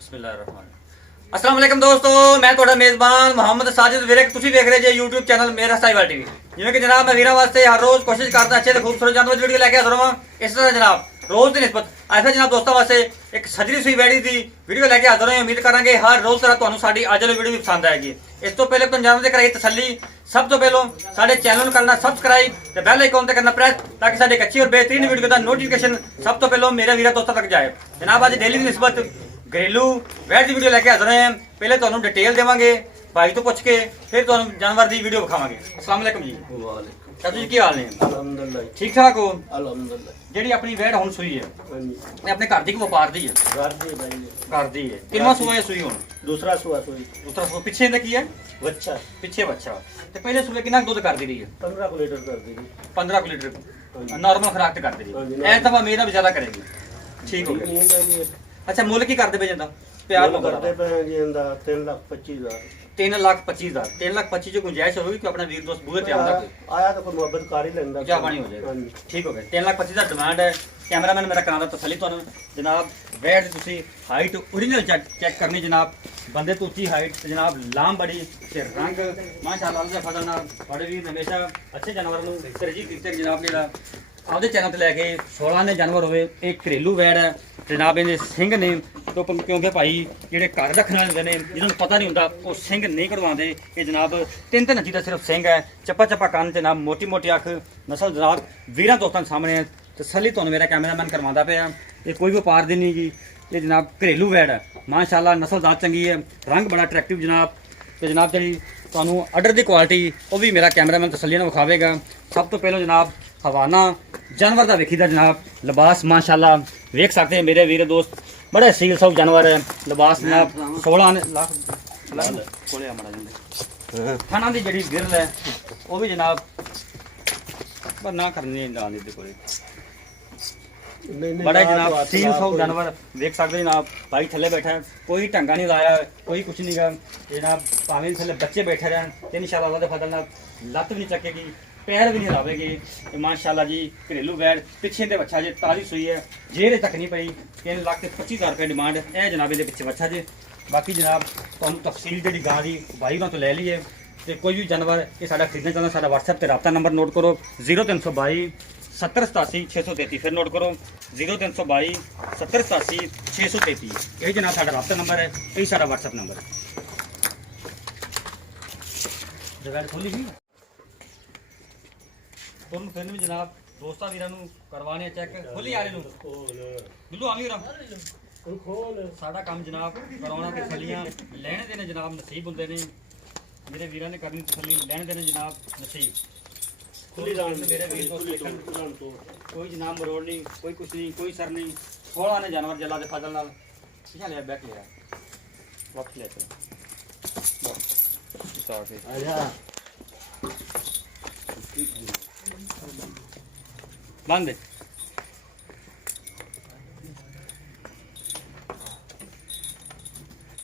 अस्सलाम वालेकुम दोस्तों, मैं ਤੁਹਾਡਾ ਮੇਜ਼ਬਾਨ ਮੁਹੰਮਦ ਸਾजिद ਵੀਰੇ ਤੁਸੀਂ ਵੇਖ ਰਹੇ ਜੇ YouTube ਚੈਨਲ ਮੇਰਾ ਸਾਈਵਾਲ ਟੀਵੀ। ਜਿਵੇਂ ਕਿ ਜਨਾਬ ਮੈਂ ਵੀਰਾਂ ਵਾਸਤੇ ਹਰ ਰੋਜ਼ ਕੋਸ਼ਿਸ਼ ਕਰਦਾ ਅੱਛੇ ਤੇ ਖੂਬਸੂਰਤ ਜਾਨਵਰ ਦੀ ਵੀਡੀਓ ਲੈ ਕੇ ਹਾਜ਼ਰ ਹਾਂ। ਇਸ ਤਰ੍ਹਾਂ ਜਨਾਬ ਰੋਜ਼ ਦੀ ਨਿਸਬਤ ਐਸਾ ਜਨਾਬ ਦੋਸਤਾਂ ਵਾਸਤੇ ਇੱਕ ਸਜਰੀ ਸੂਈ ਵੈੜੀ ਦੀ ਵੀਡੀਓ ਲੈ ਕੇ ਹਾਜ਼ਰ ਹਾਂ। ਉਮੀਦ ਕਰਾਂਗੇ ਹਰ ਰੋਜ਼ ਤਰ੍ਹਾਂ ਤੁਹਾਨੂੰ ਸਾਡੀ ਅੱਜ ਵਾਲੀ ਵੀਡੀਓ ਵੀ ਪਸੰਦ ਆਏਗੀ। ਇਸ ਤੋਂ ਪਹਿਲੇ ਤੁਹਾਨੂੰ ਜਾਨਵਰ ਦੇ ਕਰਾਈ ਤਸੱਲੀ, ਸਭ ਤੋਂ ਪਹਿਲਾਂ ਸਾਡੇ ਚੈਨਲ ਨੂੰ ਕਰਨਾ ਸਬਸਕ੍ਰਾਈਬ ਤੇ ਬੈਲ ਆਈਕਨ ਤੇ ਕਰਨਾ ਪ੍ਰੈਸ ਤਾਂ ਕਿ ਸਾਡੇ ਇੱਕ ਅੱਛੀ ਔਰ ਬਿਹਤਰੀਨ ਵੀਡੀਓ ਦਾ ਨੋਟੀਫਿਕੇਸ਼ਨ ਸਭ ਤੋਂ ਪਹਿਲਾਂ ਮੇਰੇ ਵੀਰਾਂ ਦੋਸਤਾਂ ਤੱਕ ਜਾਏ। ਜਨਾਬ ਅੱਜ ਡੇਲੀ ਦੀ ਨਿਸਬਤ घरेलू वैट की वीडियो लेके हाजिर हैं। पहले तो डिटेल देवांगे भाई तो पूछ के, फिर तो जानवर की वीडियो दिखावांगे। अस्सलाम वालेकुम जी। वालेकुम चाचू जी की हाल ने? अल्हम्दुलिल्लाह ठीक ठाक हो? अल्हम्दुलिल्लाह। जेडी अपनी वैट हुन सूई है ये अपने घर दी कि व्यापार दी है? घर दी भाई घर दी है। कितना सूआ है सूई हुन? दूसरा सुआ सुई दूसरा सूआ पीछे दा की है? बच्चा पीछे बच्चा। ते पहले सूए कितना दूध कर दी रही है? 15 लीटर कर दी 15 लीटर नॉर्मल खुराक ते कर दी रही है। ऐ दफा मेरा भी ज्यादा करेगी। ठीक हो गया। अच्छा मुੱਲ ਕੀ ਕਰਦੇ ਪਏ ਜਾਂਦਾ? प्यार में करते पे जी अंदा 3,25,000 3,25,000 3,25,000 जो गुंजाइश होगी कि अपना वीर दोस्त बूहे पे आंदा आया तो कोई मोहब्बत कर ही लेंदा क्या पानी हो जाएगा। ठीक हो गया। 3,25,000 डिमांड है। कैमरामैन मेरा कराना तसली तो जनाब वैट तुसी हाइट ओरिजिनल चेक करनी जनाब। बंदे तो उच्ची हाइट जनाब लाम बड़ी ते रंग माशाअल्लाह अल्लाह फजल नाल बड़े वीर हमेशा अच्छे जानवर नूं तरजीह दित्ती जनाब। जेड़ा आपदे चैनल ते लैके 16 ने जानवर होवे एक घरेलू वैट है जनाब। इहदे सिंह ने तो क्योंकि भाई ਜਿਹੜੇ ਘਰ ਰੱਖਣ ਵਾਲੇ ਹੁੰਦੇ ਨੇ ਜਿਹਨਾਂ ਨੂੰ ਪਤਾ ਨਹੀਂ ਹੁੰਦਾ ਉਹ ਸਿੰਘ ਨਹੀਂ ਕਢਵਾਉਂਦੇ। ਇਹ ਜਨਾਬ 3 ਇੰਚੀ ਦਾ ਸਿਰਫ ਸਿੰਘ ਹੈ। ਚੱਪਾ ਚੱਪਾ ਕੰਨ ਜਨਾਬ, ਮੋਟੀ ਮੋਟੀ ਅੱਖ, ਨਸਲ ਜਨਾਬ ਵੀਰਾਂ ਦੋਸਤਾਂ ਦੇ ਸਾਹਮਣੇ ਤਸੱਲੀ ਤੁਹਾਨੂੰ ਮੇਰਾ ਕੈਮਰਾਮੈਨ ਕਰਵਾਉਂਦਾ ਪਿਆ। ਇਹ ਕੋਈ ਵਪਾਰ ਦੀ ਨਹੀਂ ਗੀ, ਇਹ ਜਨਾਬ ਘਰੇਲੂ ਵੈੜ ਹੈ ਮਾਸ਼ਾਅੱਲਾ। ਨਸਲ ਜ਼ਾਤ ਚੰਗੀ ਹੈ, ਰੰਗ ਬੜਾ ਅਟਰੈਕਟਿਵ ਜਨਾਬ। ਤੇ ਜਨਾਬ ਜਿਹੜੀ ਤੁਹਾਨੂੰ ਆਰਡਰ ਦੀ ਕੁਆਲਿਟੀ ਉਹ ਵੀ ਮੇਰਾ ਕੈਮਰਾਮੈਨ ਤਸੱਲੀ ਨਾਲ ਵਿਖਾਵੇਗਾ। ਸਭ ਤੋਂ ਪਹਿਲਾਂ ਜਨਾਬ ਹਵਾਨਾ जानवर का वेखी जनाब। लिबास माशाल्लाह वेख सकते हैं मेरे वीर दोस्त, बड़े सील सब जानवर है। लिबास जनाब 16 लाख खाना की जी गिरल है वो भी जनाब पर ना करनी बड़ा जनाब सील सब जानवर वेख सकते जनाब। भाई थले बैठा है, कोई ढंगा नहीं लाया, कोई कुछ नहीं गा जनाब। भावें थले बच्चे बैठे रहन तो इंशाअल्लाह अल्लाह दे फजल नाल लत्त भी नहीं चकेगी, पैर भी नहीं हिलावेगी। माशाल्लाह जी घरेलू वैट पिछे दे बच्चा जे ताजी सुई है, जेरे तक नहीं पई। 3,25,000 रुपये डिमांड है जनाब। ये पिछे बच्चा जे बाकी जनाब तुम तफसील जी गां की भाई उन्होंने तो ले लीए। तो कोई भी जानवर ये साडा खरीदना चाहता साडा WhatsApp पर रबता नंबर नोट करो 0322 70 87 633। फिर नोट करो 0322 70 87 633। यही जनाब साडा रबता नंबर है, यही साडा WhatsApp नंबर है। जगह खोली ही ਤੁਹਾਨੂੰ ਫਿਰ ਵੀ ਜਨਾਬ ਦੋਸਤਾਂ ਵੀਰਾਂ ਨੂੰ ਕਰਵਾਣੇ ਚੈੱਕ ਖੋਲੀ ਵਾਲੇ ਨੂੰ ਬਿੱਲੂ ਆਵੀਂ ਵੀਰਾਂ ਖੋਲ। ਸਾਡਾ ਕੰਮ ਜਨਾਬ ਕਰਾਉਣਾ ਤੇ ਥੱਲੀਆਂ ਲੈਣ ਦੇ ਨੇ ਜਨਾਬ ਨਸੀਬ ਹੁੰਦੇ ਨੇ। ਮੇਰੇ ਵੀਰਾਂ ਨੇ ਕਰਨੀ ਤਸੱਲੀ ਲੈਣ ਦੇ ਨੇ ਜਨਾਬ ਨਸੀਬ। ਖੁੱਲੀ ਰਾਣ ਮੇਰੇ ਵੀਰ ਦੋਸਤ ਦੇਖਣ ਤੋਂ ਕੋਈ ਜਨਾਬ ਮਰੋੜ ਨਹੀਂ, ਕੋਈ ਕੁਛ ਨਹੀਂ, ਕੋਈ ਸਰ ਨਹੀਂ। 16 ਨੇ ਜਾਨਵਰ ਜੱਲਾ ਦੇ ਫਜ਼ਲ ਨਾਲ ਪਿਛਾ ਲਿਆ ਬੈਕ ਲਿਆ ਵਕਤ ਲੈ ਚਲੋ ਬਸ ਆਜਾ बंद